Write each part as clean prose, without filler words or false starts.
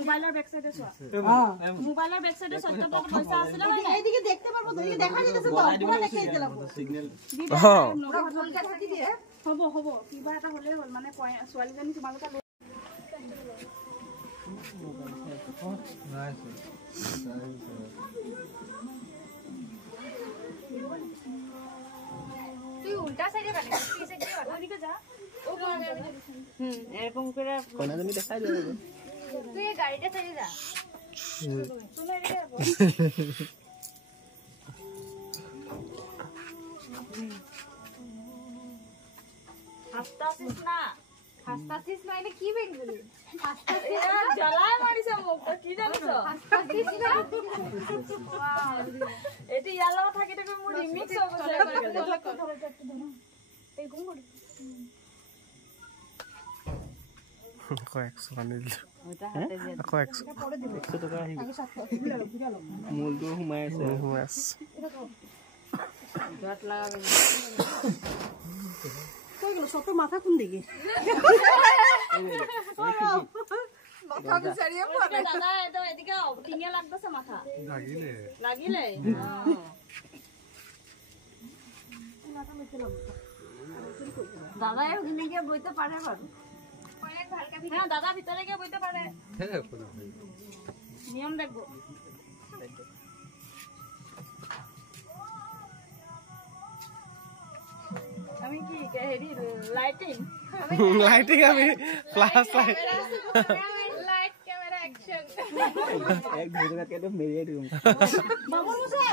মোবাইলৰ বেক সাইডে চোৱা মোবাইলৰ বেক সাইডে 70 টকা পইচা আছিল না এইদিকে দেখতে পারবো তো এই দেখা যাচ্ছে তো পুরো দেখাই দিলাম সিগন্যাল হ'ব হ'ব কিবা এটা হলে হল মানে ছোৱালীজনী তোমালোকে তুই উল্টা সাইডে কাটে এই সাইডে কাটে ওদিকে যা ও এরকম করে কোনা তুমি দেখাই দেবে তুই এই গাড়িটা সাইডে যা তুমি এদিকে হাসতাছিস না হাসতাছিস না এটা কি বেঙ্গলি হাসতাছিস না জ্বালায় মারিছে মুখটা কি জানিস হাসতাছিস না ওয়াও এটি ইয়ালো থাকে এটা কোন রিমিক্স হবে এই ঘুম করে কয়েকশো মানে দিল কয়েকশো 100 টাকা আহিব মূলটো সোমাই আছে গাট লাগাবে কই গেল সত মাথা কোন দিকে মাথা বিচারিয়ে পড়ে দাদা এটা এদিকে টিঙে লাগতেছে মাথা লাগিলে দাদা ওখানে গিয়ে বইতে পারে পারো অনেক হালকা হ্যাঁ দাদা ভিতরে গিয়ে বইতে পারে নিয়ম দেখবো আমি কি হেৰি লাইটিং আমি ফ্ল্যাশ লাইট ক্যামেরা অ্যাকশন এক ভিডিও কাটে মেরিয়ে দিম বাবু মুসে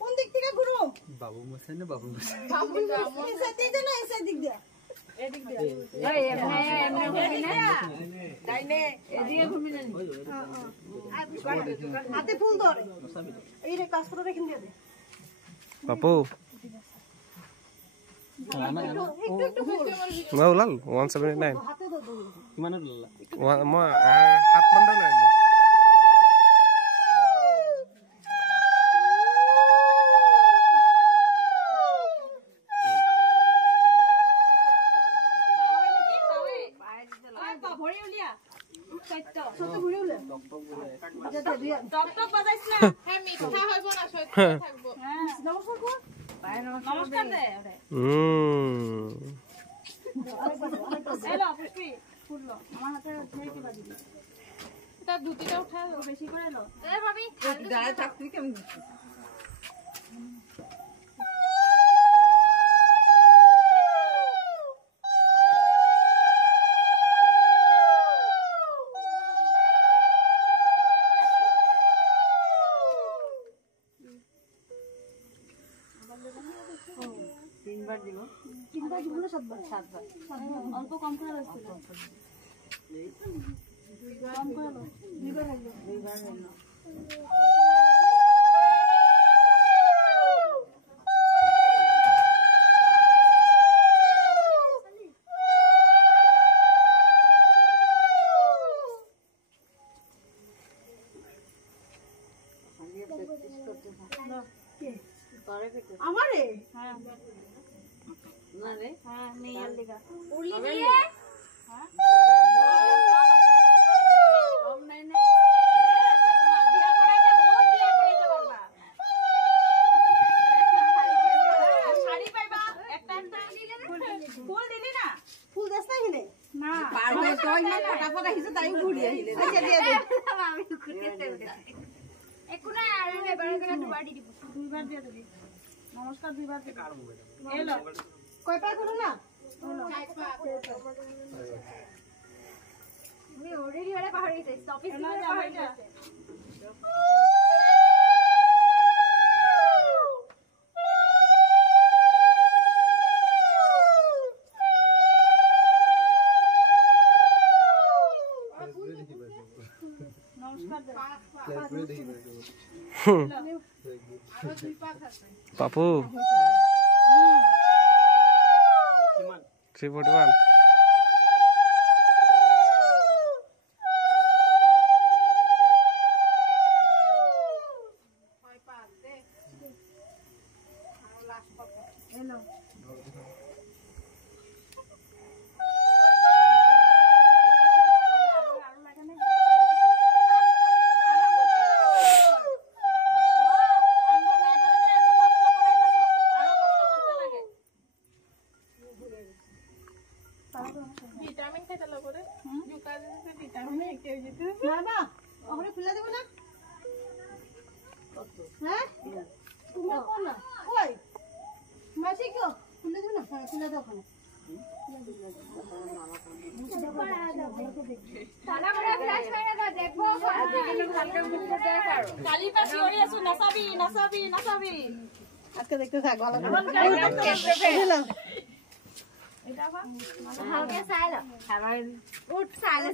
কোন দিক থেকে ঘুরো বাবু মশাই না বাবু মশাই এসে দিকে না এসে দিক দিয়ে এদিক দিয়ে এই এমনে ঘুরবি না ডাইনে এদিকে ঘুরবি না হাতে ফুল ধরে এই রে কাজ করে রেখে দিয়ে দে বাপু মই ওলাল 179 কিমান ওলালা মই 7 বন্ধ লাইলো ভৰি উলিয়া সত্য সত ঘুরে উলে টপ টপ বাজাইছ না হ্যাঁ মিঠা হইব না সত্য থাকবো হ্যাঁ নমস্কার কর নমস্কার দে এলো পুষ্পি ফুললো আমার হাতে ছেড়ে কি বাজিবি এটা দুটিটা উঠা বেশি করে লো এ ভাবি গায়ে থাকবি কেমন তিনবার দিব না সাতবার অল্প কম করে হয়েছিল দুইবার হলো আমারে হ্যাঁ না রে হ্যাঁ নেই আলদিকা উড়ি দিয়ে হ্যাঁ কম নাই না তোমার বিয়া করাইতে বহুত বিয়া করাইতে পারবা শাড়ি পাইবা একটা ফুল দিলি না ফুল দেস না হিলে না পারবে তো ইনা ফটাফট আহিছে তাই ঘুরি আহিলে আচ্ছা দিয়ে দে আমি ঘুরতে একুনা আর এবার করে দুবার দি দিব দুইবার দিয়ে দিবি নমস্কার দুইবার দি এলো কয় পা করো না আমি অলরেডি ওরে পাহাড় গেছে স্টপেজ না পাহাড় গেছে পাপু 341 ও ভিটামিন খাইতে লগরে জুকা দিতে ভিটামিন একে যেতে বাবা ওখানে খুলে দেব না হ্যাঁ তুমি কোন না ওই মাসি কো খুলে দেব না হ্যাঁ খুলে দাও ওখানে সানা করে ফ্ল্যাশ মেরে দাও দেখবো কালকে মুখে দেখ আর কালি পাশে ওরে আছো নাসাবি নাসাবি নাসাবি আজকে দেখতে থাক ভালো করে এটা বা হালকা সাইলা আবার উঠ সাইলা